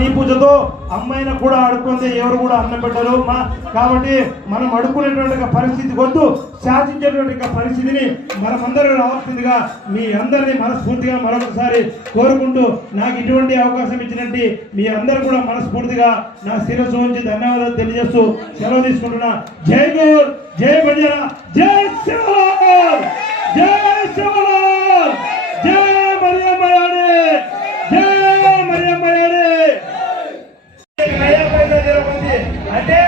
నీ పూజతో అమ్మాయిన కూడా అడుక్కుంటే ఎవరు కూడా అన్నం పెట్టరు కాబట్టి మనం అడుక్కునేటువంటి పరిస్థితి వద్దు, శాసించేటువంటి పరిస్థితిని మనమందరూ రావాల్సిందిగా మీ అందరినీ మనస్ఫూర్తిగా మరొకసారి కోరుకుంటూ నాకు ఇటువంటి అవకాశం ఇచ్చినట్టు మీ అందరూ కూడా మనస్ఫూర్తిగా నా శిరస్సు ఉంచి ధన్యవాదాలు తెలియజేస్తూ సెలవు తీసుకుంటున్నా. జై గోర్, జై బంజారా, జై శివలాల్, జై శివలాల్, జై మరియమ్మ యాడే, జై మరియమ్మ యాడే. అంటే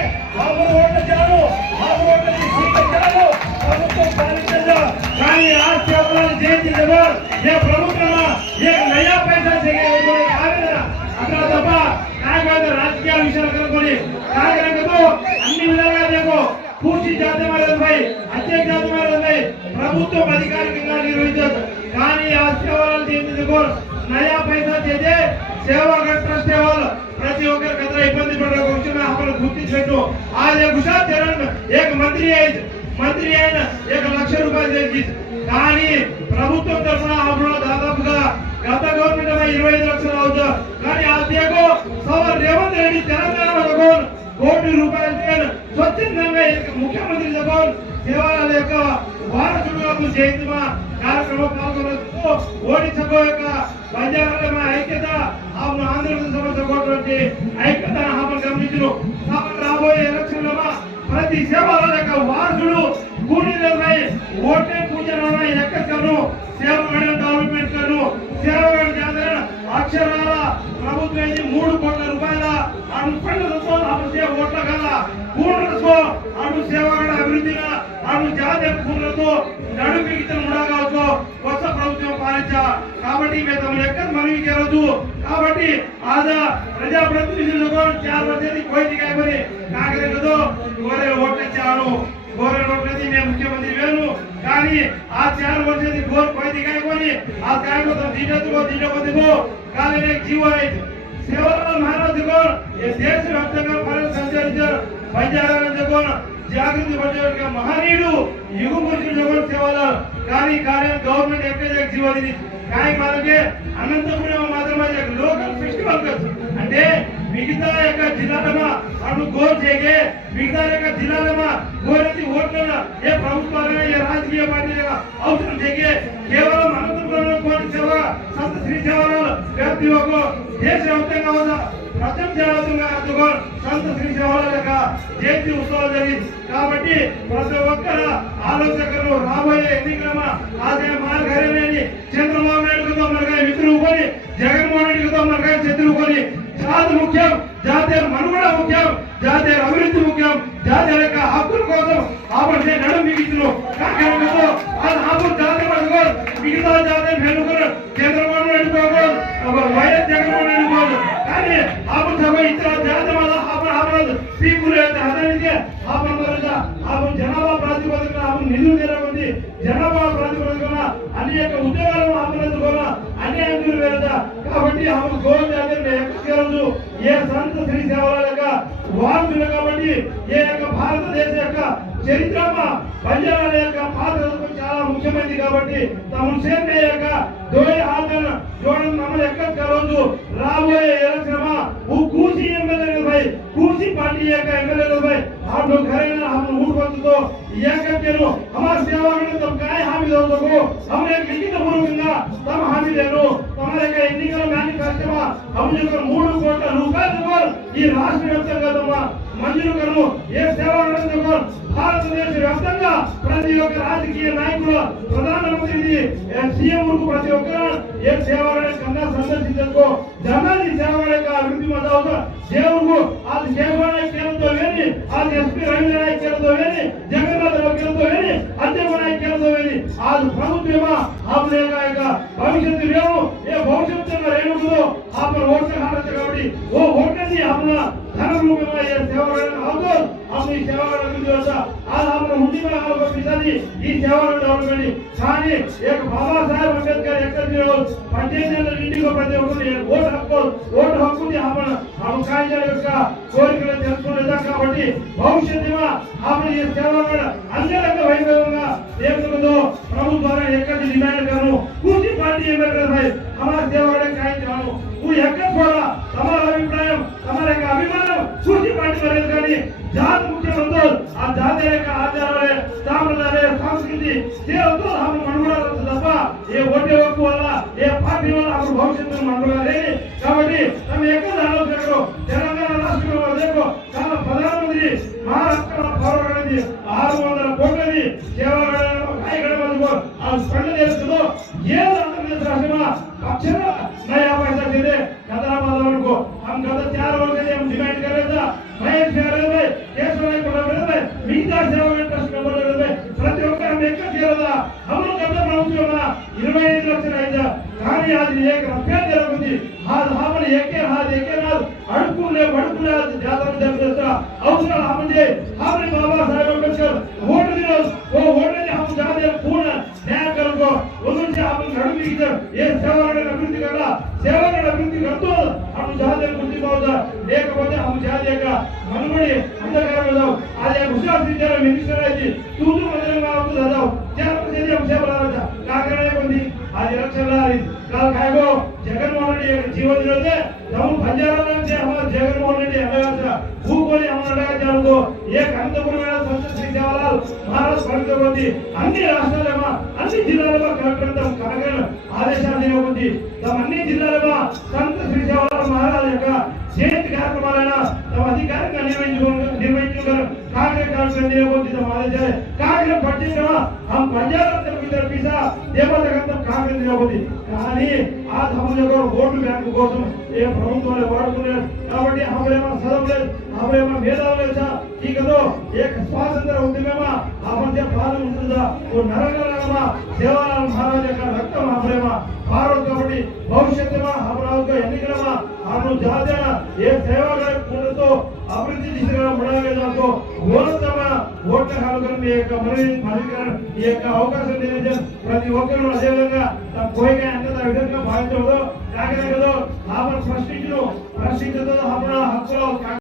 కానీ ఆ సేవలను చేయించే ప్రభుత్వమా నయా పైసా అక్కడ తప్ప నాయకులు రాజకీయ విషయాలు కనుక్కొని నాయకులతో అన్ని విధాలుగా లేకు పూర్తి జాతి మారదుపై అత్యధిక జాతి మారదుపై ప్రభుత్వం అధికారికంగా నిర్వహించదు. కానీ ఆ సేవలను చేయించేందుకు నయా పైసా చేసే సేవా ట్రస్ట్ సేవలు ప్రతి ఒక్కరి కథ ఇబ్బంది పడే విషయం మనం గుర్తించు. आज गुजरात चरण एक मंत्री అయిన 1 లక్ష రూపాయలు చేసి కానీ ప్రభుత్వం తరఫున అప్పుడు దాదాపుగా గత గవర్నమెంట్ 25 లక్షలు అవుతా కానీ ఆ దేగో సవర్ రేవంత్ రెడ్డి తెలంగాణ కోటి రూపాయలు స్వచ్ఛందంగా ముఖ్యమంత్రి జగన్ సేవల యొక్క వారసులకు జయంతిమా కార్యక్రమం పాల్గొనడంతో ఓడిసా యొక్క బంజారాల ఐక్యత ఆంధ్రప్రదేశ్ సమస్య ఐక్యత గమనించు. రాబోయే ఎలక్షన్లో ప్రతి సేవల యొక్క వారసులు కూలీలపై ఓటే పూజలను ఎక్కను సేవగడ డెవలప్మెంట్ లను సేవగడ జాతర అక్షరాల ప్రభుత్వం 3 కోట్ల రూపాయల అనుపండలతో అభివృద్ధి ఓట్ల గల పూర్ణతో అను సేవగడ అభివృద్ధిన అను జాతీయ పూర్ణతో నడుమిగిత ముడాగాతో కొత్త ప్రభుత్వం పాలించా కాబట్టి మేము ఎక్కడ మనవి చేయదు. కాబట్టి ఆదా ప్రజాప్రతినిధులు 4 మంది కోయిటి కాయమని కాగలేదో గోరే ఓట్లించాను. గోరే ఓట్లది మేము ముఖ్యమంత్రి వేను కానీ ఆ 4 మంది గోర్ కోయిటి కాయమని ఆ కాయమతో దీటో కాలనే జీవో సేవల మహారాజుగో దేశ వ్యాప్తంగా పలు సంచరించారు. బంజారా జగన్ జాగృతి పడే మహనీయుడు యుగమూర్తి జగన్ సేవలు కానీ గవర్నమెంట్ ఎక్కడ జీవోది కానీ మనకి అనంతపురం మాత్రమే లోకల్ ఫెస్టివల్ అంటే మిగతా యొక్క జిల్లాలమా అటు గోల్ చేగే మిగతా యొక్క జిల్లాలమా గోరెత్తి ఓట్ల ఏ ప్రభుత్వాలైనా ఏ రాజకీయ పార్టీ అవసరం చేగే కేవలం అనంతపురంలో కోటి సేవ సంత శ్రీ సేవలు వ్యాప్తి ఒక దేశవ్యాప్తంగా ఉన్న ప్రపంచవ్యాప్తంగా సంత శ్రీ సేవల యొక్క జయంతి ఉత్సవాలు జరిగింది. కాబట్టి ప్రతి ఒక్కరు ఆలోచనలు రాబోయే ఎన్నికల ఆదాయ మార్గాన్ని చంద్రబాబు నాయుడుతో మనగా మిత్రులుకొని జగన్మోహన్ రెడ్డితో మనగా శత్రువుకొని జాతి ముఖ్యం, జాతీయ మనుగడ ముఖ్యం, జాతీయ అభివృద్ధి ముఖ్యం, జాతీయ యొక్క హక్కుల కోసం ఆపడే నడుము మిగిలిన కాకపోతే ఆపడు జాతీయ మిగతా జాతీయ మెలుగురు చంద్రబాబు నాయుడు వైఎస్ జగన్మోహన్ రెడ్డి కానీ ఆపడు సభ ఇతర జాతీయ ఆపరాదు పీపుల్ అదానికి జనాభా ప్రాతిపదికన నిధులు తెరవండి జనాభా ప్రాతిపదికన అనేక ఉద్యోగాలను ఆపనందుకోవాలా అన్యాయం వేరదా కాబట్టి గోల్ జాతీయ ఏ సంత శ్రీ సేవల యొక్క వారసులు కాబట్టి ఏ యొక్క భారతదేశ యొక్క చరిత్ర బంజారాల యొక్క పాత్ర చాలా ముఖ్యమైనది కాబట్టి తమ సేన యొక్క దోయ ఆదరణ చూడడం మమ్మల్ని ఎక్కడ కలవద్దు. రాబోయే ఎలక్షన్ కూసి ఎమ్మెల్యేలపై కూసి పార్టీ యొక్క ఎమ్మెల్యేలపై आप लोग घरे ना हम उठ बंद तो यह करके लो हमारे सेवा में तब काय हामी दो सको हमने लिखित पूर्वకంగా तब हामी देनो हमारे का ఎన్నికల మేనిఫెస్టో हम जो 3 కోట్ల రూపాయలు ఈ రాష్ట్ర వ్యాప్తంగా మంజూరు కరము ఏ సేవ అందించో భారతదేశ వ్యాప్తంగా ప్రతి ఒక్క రాజకీయ నాయకులు ప్రధానమంత్రి సీఎం కు ప్రతి ఒక్కరు ఏ సేవలను కన్నా సందర్శించుకో జనాన్ని సేవల అభివృద్ధి మద్దతు దేవుడు అది సేవలై కేంద్రంతో వేని అది ఎస్పీ రవీంద్ర నాయక్ కేంద్రంతో వేని జగన్నాథ్ రావు కేంద్రంతో వేని అధ్యక్ష నాయక్ కేంద్రంతో వేని అది ప్రభుత్వమా ఆపలేక భవిష్యత్తు లేవు ఏ భవిష్యత్తు రేణుకులో ఆపల ఓట్ల హారత కాబట్టి ఓ ఓట్లని ఆపల ధన రూపంలో ఏ సేవలను అవుతో ఆపని సేవలను దివస आज हमने हुंडी में आलो पिताजी ఈ సేవలను డెవలప్మెంట్ కానీ एक బాబా సాహెబ్ అంబేద్కర్ ఎక్కడ మీరు 18 ఏళ్ల ఇంటికి ప్రతి ఒక్కరు ఓటు హక్కుని हम కాయల యొక్క కోరికలు తెలుసుకునేదా కాబట్టి భవిష్యత్తులో ఆపని ఈ సేవలను అంగరంగ వైభవంగా దేవునితో ప్రభు ద్వారా ఎక్కడ డిమాండ్ కరు కూచి పార్టీ ఎమ్మెల్యేలపై हमारे సేవలను కాయించాను ఎక్కడ కూడా తమ అభిప్రాయం తమ యొక్క అభిమానం సూచి పట్టుకోలేదు కానీ జాతి ముఖ్యమంత్రులు ఆ జాతి యొక్క ఆచారాలే సాంప్రదాయాలే సంస్కృతి సేవతో ఆమె మనుగడ తప్ప ఏ ఓటే హక్కు వల్ల ఏ పార్టీ వల్ల ఆమె భవిష్యత్తు మనుగడ లేదు కాబట్టి తమ ఎక్కడ ఆలోచనలు తెలంగాణ రాష్ట్రంలో అదేమో చాలా ప్రధానమంత్రి మహారాష్ట్ర పౌరగణది 600 కోట్లది పండుగ చేస్తుందో ఏ आंध्रप्रदेश राज्य में अक्षर नया पैसा दे दे हैदराबाद वालों को हम गत 4 वर्ष से हम डिमांड कर रहे थे महेश फेरे में केशव को रहे थे मिगता सेवा में ट्रस्ट नंबर ले थे प्रति ఒక్క हम एक చేరదా हम गत ప్రభుత్వంలో 25 లక్షల ఐదు కానీ అది ఏక రూపాయి జరుగుతుంది హామని ఏకే రాదు అడుకులే జాతర జరుగుతా అవసరం హమదే హామని బాబా సాహెబ్ అంబేద్కర్ ఓటు దినో ఓ ఓటుని हम जाते पूर्ण न्याय करो उन्होंने हम नडुमी इधर ये सेवागण अभिवृद्धि करना सेवागण अभिवृद्धि करतो हम जाते कुछ होता लेకపోతే हम जाते का मनमणि अंधकार में जाओ आज गुजरात विद्यालय मिनिस्टर है तूतू मंदिर में आपको दादा चार बजे हम सेवा रहा का करने बंदी आज इलेक्शन ला कल खाएगो जगनमोहन रेड्डी जीवन दिनों हम पंजाब से हमारा जगनमोहन रेड्डी अलग भूगोली हम अलग जानो एक अनंतपुर में संत श्री जवाहरलाल महाराज పరిధిలోని అన్ని రాష్ట్రాలలో అన్ని జిల్లాలలో కలెక్టర్తో కలెక్టర్ ఆదేశాలు ఇవ్వబడింది తమ అన్ని జిల్లాలలో సంత శ్రీ జవహర్లాల్ మహారాజ్ యొక్క జయంతి కార్యక్రమాలను తమ అధికారికంగా నిర్వహించుకున్నారు కార్యక్రమాలు నిర్వహించిన తమ ఆదేశాలు కార్యక్రమం పట్టించడం हम पंजाब के भीतर पिसा देवतगंतम कांग्रेस నిలబడి కానీ ఆ ధర్మజగో ఓటు బ్యాంకు కోసం ఏ ప్రభుత్వాలు వాడుకున్నారు కాబట్టి హమరేమ సదవలేదు హమరేమ మేధావులేసా ఈ కదో एक స్వాతంత్ర ఉద్యమమా ఆ మధ్య పాలన ఉంటుందా ఓ నరనరమ సేవాలాల్ మహారాజ్ యొక్క రక్తం హమరేమ భారత్ కాబట్టి భవిష్యత్తులో హమరావుకు ఎన్నికలమా ఆను జాతీయ ఏ సేవల పూర్తితో అభివృద్ధి దిశగా ముడాగేదాతో ఓనతమ ఓట్ల కాలకరం ఈ యొక్క ఈ యొక్క అవకాశం నిలిచిన ప్రతి ఒక్కరూ అదేవిధంగా తమ కోరిక అంత విధంగా భావించవద్దు కాకపోతే లాభం ప్రశ్నించదు హక్కులో